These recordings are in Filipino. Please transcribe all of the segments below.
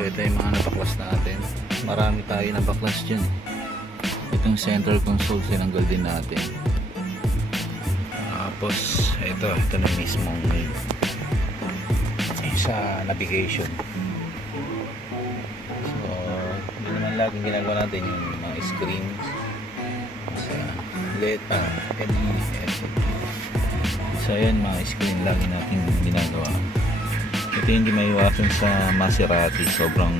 So ito yung mga nabaklas natin. Marami tayo nabaklas dyan. Itong center console sinanggal din natin. Tapos ito na mismong sa navigation. So hindi naman laging ginagawa natin yung mga screen sa LED, so yan mga screen lagi natin ginagawa. Ito hindi maiwasan sa Maserati, sobrang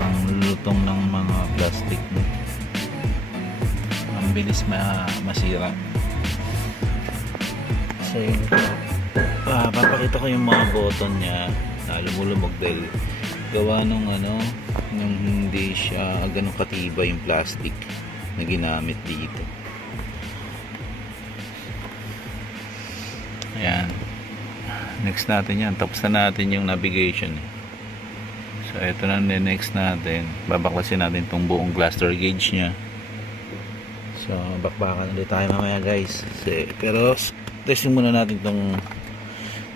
ang lutong ng mga plastic, no? Ang bilis masira. So yun, papakita ko yung mga button niya na lumulubog dahil gawa nung nung hindi siya ganun katibay yung plastic na ginamit dito. Ayan, next natin yan, tapos na natin yung navigation. So ito na next natin, babaklasin natin itong buong cluster gauge nya. So bakbakan ulit tayo mamaya guys. Pero testing muna natin itong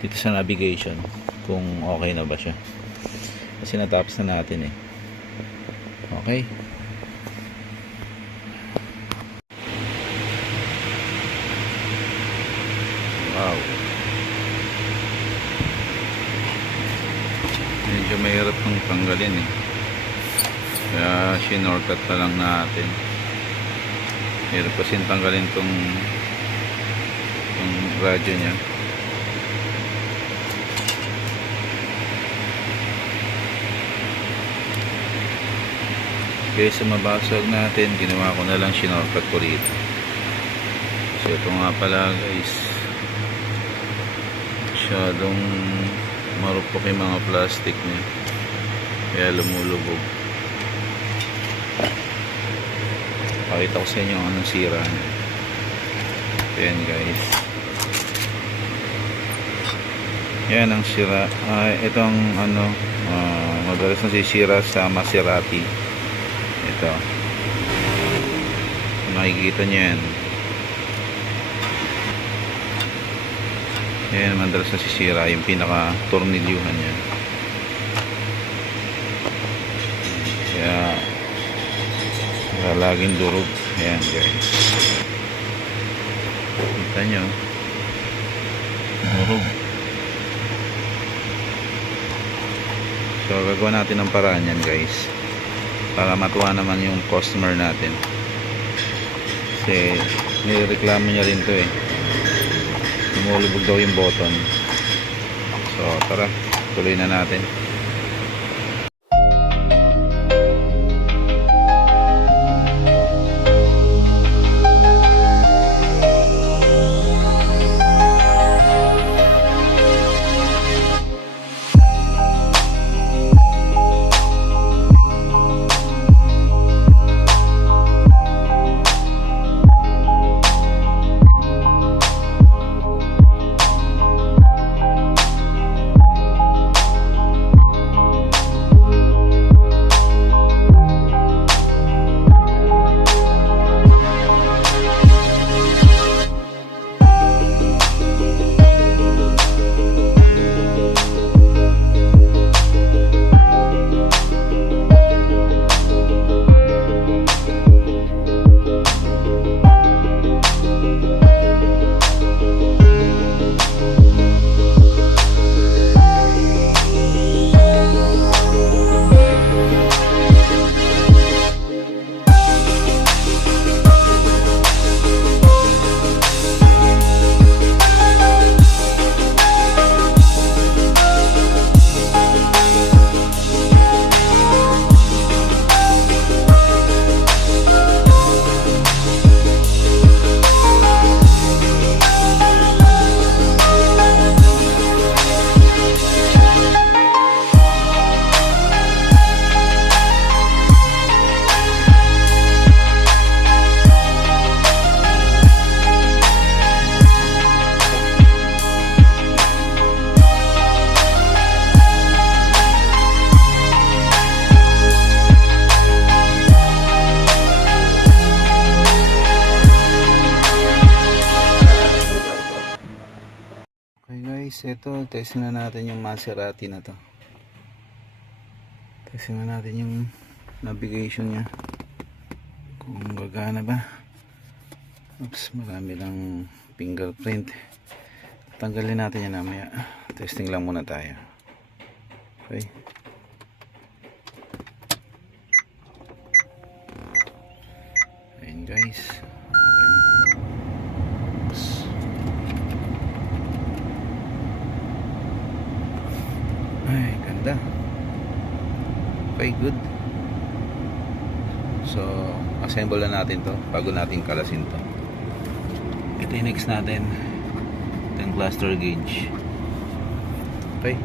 dito sa navigation kung okay na ba siya, kasi natapos na natin okay. Wow, medyo mahirap nung tanggalin kaya shinortcut na lang natin. Hirap kasi tanggalin tong radyo nya. Kaysa mabasag natin, ginawa ko na lang shinortcut ko rito. So ito nga pala guys, masyadong marupok yung mga plastic niya kaya lumulubog. Pakita ko sa inyo anong sira niya. Ayan guys, yan ang sira. Itong madalas na sisira sa Maserati. Ito, makikita nyo yan. Yan madalas na sisira yung pinaka tornilyuhan niya. Kaya laging durog. Ayan guys, kita nyo, durog. So gagawa natin ng paraan yan guys, para matuwa naman yung customer natin, kasi nireklamo niya rin to lumulubog daw yung button. So tara, tuloy na natin. guys, ito test na natin yung Maserati na to. Testing na natin yung navigation nya kung gagana ba. Oops, marami lang fingerprint. Tanggalin natin yan namaya. Testing lang muna tayo. Okay. Ayun guys. Okay. Oops. Ay, ganda. Okay, good. So, assemble na natin to bago natin kalasin to. Ito yung next natin. Ito yung cluster gauge. Okay.